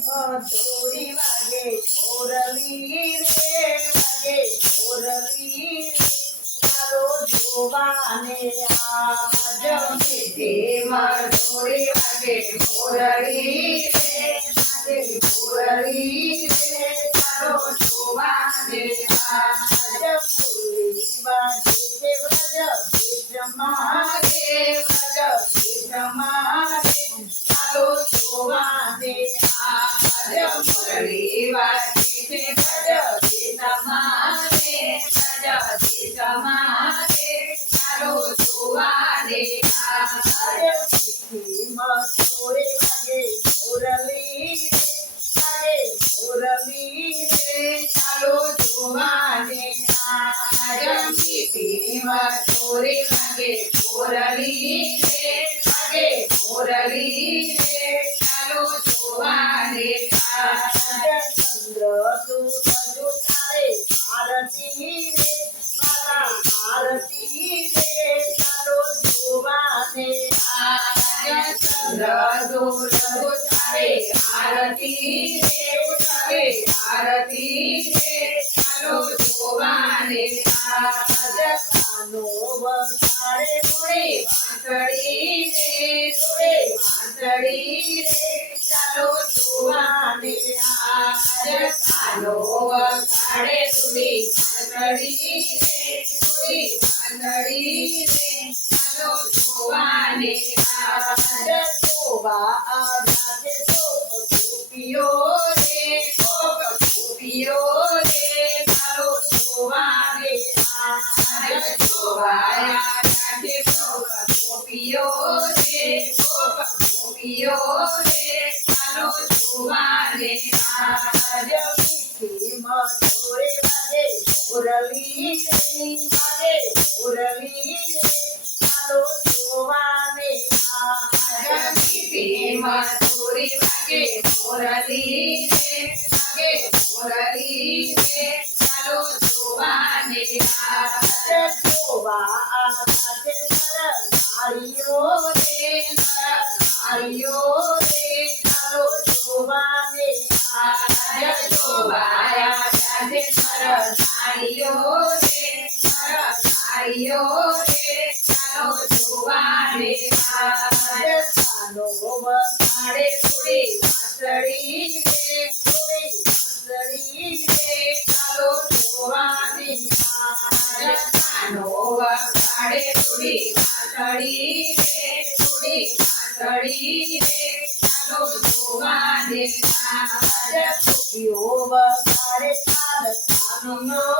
મધુરી મોરલી મોરલી જોવાને આજ મીઠીમાં ઢોળી વાગે મોરલી મુરલી વાગે તારે આરતી ઉતારે આરતી ચાલો જોવાને વગાડે જોડે વાંસળી રે જોડે વાંસળી રે ચાલો જોવાને આજ કાનો વગાડે જોડે વાંસળી રે જોડે વાંસળી રે ચાલો જોવાને જોવા આજાતે તો ગોપીઓ રે ગોપ ગોપીઓ રે જોવાને આજ જોવાયા રાધે ગોપ ગોપીઓ રે ગોપ ગોપીઓ રે જોવાને આજ મીઠી મધુરે વાગે મુરલી રે વાગે મુરલી રે ચાલો જોવાને આજ મીઠીમાં ચોરી વાગે મોરલી રે વાગે મોરલી રે ચાલો જોવાને આજ જોવા આજાતે નર નારીઓ રે નર નારીઓ રે ચાલો જોવાને આજ જોવાયા જાતે નર નારીઓ રે નર નારીઓ રે ચાલો જોવાને કાનો વગાડે થોડી વાંસળી રે થોડી વાંસળી રે. ચાલો જોવાને કાનો વગાડે થોડી વાંસળી રે થોડી વાંસળી રે. ચાલો જોવાને વગાડે તાલ તાલીઓ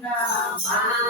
Namah.